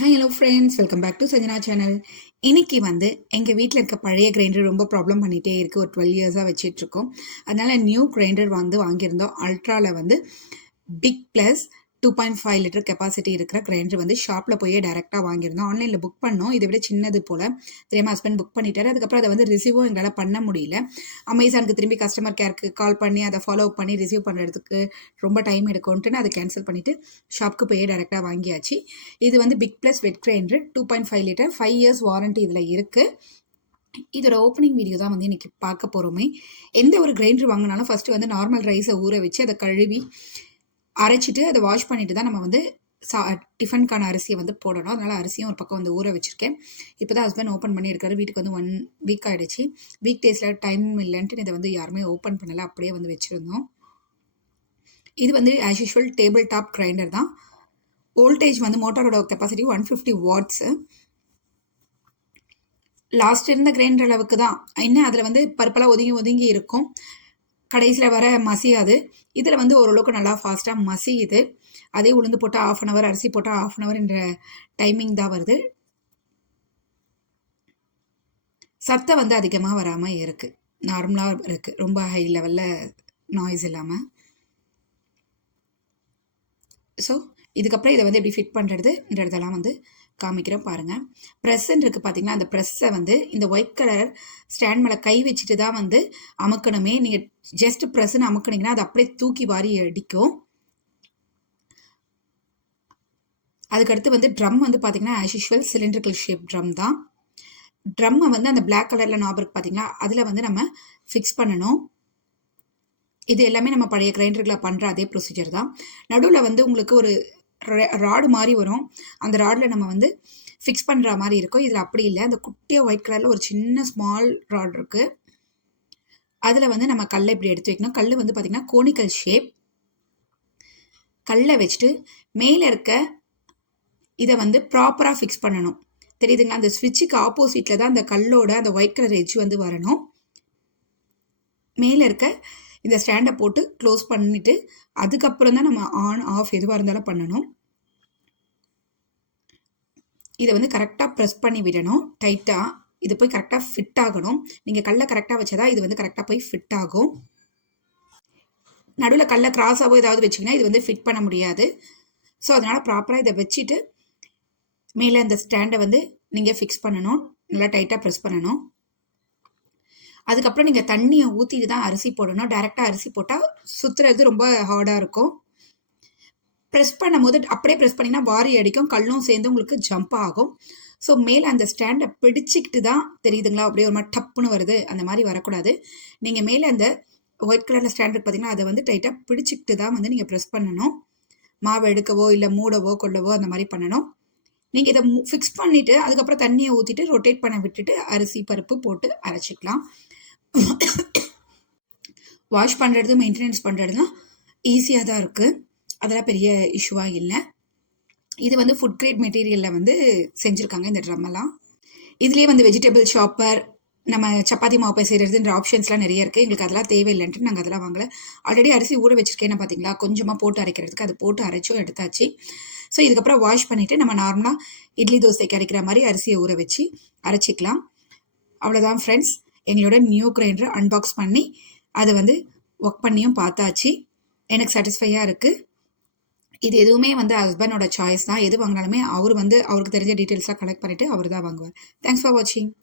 Hi hello friends, welcome back to Sajana channel. இன்னைக்கு எங்கள் வீட்டில் இருக்க பழைய கிரைண்டர் ரொம்ப ப்ராப்ளம் பண்ணிகிட்டே இருக்குது. ஒரு 12 இயர்ஸாக வச்சிட்ருக்கோம். அதனால் நியூ கிரைண்டர் வாங்கியிருந்தோம். அல்ட்ராவில் பிக் ப்ளஸ் 2.5 லிட்டர் கெப்பாசிட்டி இருக்கிற கிரைண்டர் ஷாப்பில் போய் டேரெக்டாக வாங்கியிருந்தோம். ஆன்லைனில் புக் பண்ணோம். இதை விட சின்னது போல் தெரியாமல் ஹஸ்பண்ட் புக் பண்ணிட்டாரு. அதுக்கப்புறம் அதை ரிசீவும் எங்களால் பண்ண முடியல. அமேசானுக்கு திரும்பி கஸ்டமர் கேருக்கு கால் பண்ணி அதை ஃபாலோ பண்ணி ரிசீவ் பண்ணுறதுக்கு ரொம்ப டைம் எடுக்கும்ன்ட்டு அதை கேன்சல் பண்ணிவிட்டு ஷாப்புக்கு போய் டேரெக்டாக வாங்கியாச்சு. இது big plus wet grinder 2.5 litre 5 years warranty இதில் இருக்குது. இதோட ஓப்பனிங் வீடியோ தான் இன்றைக்கி பார்க்க போகிறோமே. எந்த ஒரு கிரைண்டர் வாங்கினாலும் ஃபஸ்ட்டு நார்மல் ரைஸை ஊற வச்சு அதை கழுவி அரைச்சிட்டு அதை வாஷ் பண்ணிட்டு தான் நம்ம டிஃபனுக்கான அரிசியை போடணும். அதனால் அரிசியும் ஒரு பக்கம் ஊற வச்சுருக்கேன். இப்போ தான் ஹஸ்பண்ட் ஓப்பன் பண்ணி இருக்காரு. வீட்டுக்கு 1 வீக் ஆகிடுச்சு. வீக் டேஸில் டைம் இல்லைன்ட்டு இதை யாருமே ஓப்பன் பண்ணலை, அப்படியே வச்சுருந்தோம். இது as usual table top grinder தான். வோல்டேஜ் மோட்டாரோட கெப்பாசிட்டி 150 வாட்ஸு. லாஸ்ட் இருந்த கிரைண்டர் அளவுக்கு தான். இன்னும் அதில் பருப்பெல்லாம் ஒதுங்கி ஒதுங்கி இருக்கும். கடைசியில் வர மசியாது. இதில் ஓரளவுக்கு நல்லா ஃபாஸ்ட்டாக மசியுது. அதே உளுந்து போட்டால் 1/2 அன் ஹவர், அரிசி போட்டால் 1/2 அன் ஹவர் என்ற டைமிங் தான் வருது. சத்தம் அதிகமாக வராமல் இருக்குது, நார்மலாக இருக்குது, ரொம்ப ஹை லெவலில் நாய்ஸ் இல்லாமல். ஸோ இதுக்கப்புறம் இதை எப்படி ஃபிட் பண்ணுறதுன்றதெல்லாம் காமிக்கிறோம் பாருங்கள். ப்ரெஸ்ஸுன்னு இருக்குது பார்த்தீங்கன்னா, அந்த ப்ரெஸ்ஸை இந்த ஒயிட் கலர் ஸ்டாண்ட் மேலே கை வச்சுட்டு தான் அமுக்கணுமே. நீங்கள் ஜஸ்ட் ப்ரெஸ்ஸுன்னு அமுக்குனீங்கன்னா அது அப்படியே தூக்கி வாரி அடிக்கும். அதுக்கடுத்து ட்ரம் பார்த்தீங்கன்னா as usual cylindrical shape drum தான். ட்ரம்மை அந்த பிளாக் கலரில் நாப் இருக்குது பார்த்தீங்களா, அதில் நம்ம ஃபிக்ஸ் பண்ணணும். இது எல்லாமே நம்ம பழைய கிரைண்டர்களை பண்ணுற அதே ப்ரொசீஜர் தான். நடுவில் உங்களுக்கு ஒரு ராடு மாதிரி வரும். அந்த ராடில் நம்ம ஃபிக்ஸ் பண்ணுற மாதிரி இருக்கும். இதில் அப்படி இல்லை. அந்த குட்டியாக ஒயிட் கலரில் ஒரு சின்ன ஸ்மால் ராட் இருக்குது. அதில் நம்ம கல்லை இப்படி எடுத்து வைக்கணும். கல் பார்த்திங்கன்னா கோனிக்கல் ஷேப். கல்லை வச்சுட்டு மேலே இருக்க இதை ப்ராப்பராக ஃபிக்ஸ் பண்ணணும். தெரியுதுங்களா? அந்த ஸ்விட்சுக்கு ஆப்போசிட்டில் தான் அந்த கல்லோட அந்த ஒயிட் கலர் எட்ஜ் வரணும். மேலே இருக்க இந்த ஸ்டாண்டை போட்டு க்ளோஸ் பண்ணிவிட்டு அதுக்கப்புறம் தான் நம்ம ஆன் ஆஃப் எதுவாக இருந்தாலும் பண்ணணும். இதை கரெக்டாக ப்ரெஸ் பண்ணி விடணும் டைட்டாக. இது போய் கரெக்டாக ஃபிட் ஆகணும். நீங்கள் கல்லை கரெக்டாக வச்சதா இது கரெக்டாக போய் ஃபிட் ஆகும். நடுவில் கல்லை கிராஸாகவோ ஏதாவது வச்சிங்கன்னா இது ஃபிட் பண்ண முடியாது. ஸோ அதனால் ப்ராப்பராக இதை வச்சுட்டு மேலே அந்த ஸ்டாண்டை நீங்கள் ஃபிக்ஸ் பண்ணணும். நல்லா டைட்டாக ப்ரெஸ் பண்ணணும். அதுக்கப்புறம் நீங்கள் தண்ணியை ஊற்றிட்டு தான் அரிசி போடணும். டைரெக்டாக அரிசி போட்டால் சுற்றுறது ரொம்ப ஹார்டாக இருக்கும். ப்ரெஸ் பண்ணும் போது அப்படியே ப்ரெஸ் பண்ணிங்கன்னா வாரி அடிக்கும், கல்லும் சேர்ந்து உங்களுக்கு ஜம்ப் ஆகும். ஸோ மேலே அந்த ஸ்டாண்டை பிடிச்சிக்கிட்டு தான், தெரியுதுங்களா, அப்படியே ஒரு மாதிரி டப்புன்னு வருது, அந்த மாதிரி வரக்கூடாது. நீங்கள் மேலே அந்த ஒயிட் கலரில் ஸ்டாண்ட் இருக்கு பார்த்தீங்கன்னா, அதை டைட்டாக பிடிச்சிக்கிட்டு தான் நீங்கள் ப்ரெஸ் பண்ணணும். மாவு எடுக்கவோ இல்லை மூடவோ கொள்ளவோ அந்த மாதிரி பண்ணணும். நீங்கள் இதை ஃபிக்ஸ் பண்ணிவிட்டு அதுக்கப்புறம் தண்ணியை ஊற்றிட்டு ரொட்டேட் பண்ண விட்டுட்டு அரிசி பருப்பு போட்டு அரைச்சிக்கலாம். வாஷ் பண்ணுறது மெயின்டெனன்ஸ் பண்ணுறதுலாம் ஈஸியாக தான் இருக்குது. அதெல்லாம் பெரிய இஷ்யூவாக இல்லை. இது ஃபுட் கிரேட் மெட்டீரியலில் செஞ்சுருக்காங்க இந்த ட்ரம்மெல்லாம். இதுலேயே வெஜிடபிள் ஷாப்பர், நம்ம சப்பாத்தி மாவு செய்கிறதுன்ற ஆப்ஷன்ஸ்லாம் நிறைய இருக்குது. எங்களுக்கு அதெல்லாம் தேவையில்லைன்ட்டு நாங்கள் அதெல்லாம் வாங்கலை. ஆல்ரெடி அரிசி ஊற வச்சுருக்கேன்னு பார்த்தீங்களா, கொஞ்சமாக போட்டு அரைக்கிறதுக்கு அது போட்டு அரைச்சும் எடுத்தாச்சு. ஸோ இதுக்கப்புறம் வாஷ் பண்ணிவிட்டு நம்ம நார்மலாக இட்லி தோசைக்கு அரைக்கிற மாதிரி அரிசியை ஊற வச்சு அரைச்சிக்கலாம். அவ்வளோதான் ஃப்ரெண்ட்ஸ். எங்களோட நியூ கிரைண்டர் அன்பாக்ஸ் பண்ணி அதை ஒர்க் பண்ணியும் பார்த்தாச்சு. எனக்கு சாட்டிஸ்ஃபையாக இருக்குது. இது எதுவுமே ஹஸ்பண்டோட சாய்ஸ் தான். எது வாங்கினாலுமே அவர் அவருக்கு தெரிஞ்ச டீட்டெயில்ஸாக கலெக்ட் பண்ணிவிட்டு அவர் தான் வாங்குவார். தேங்க்ஸ் ஃபார் வாட்சிங்.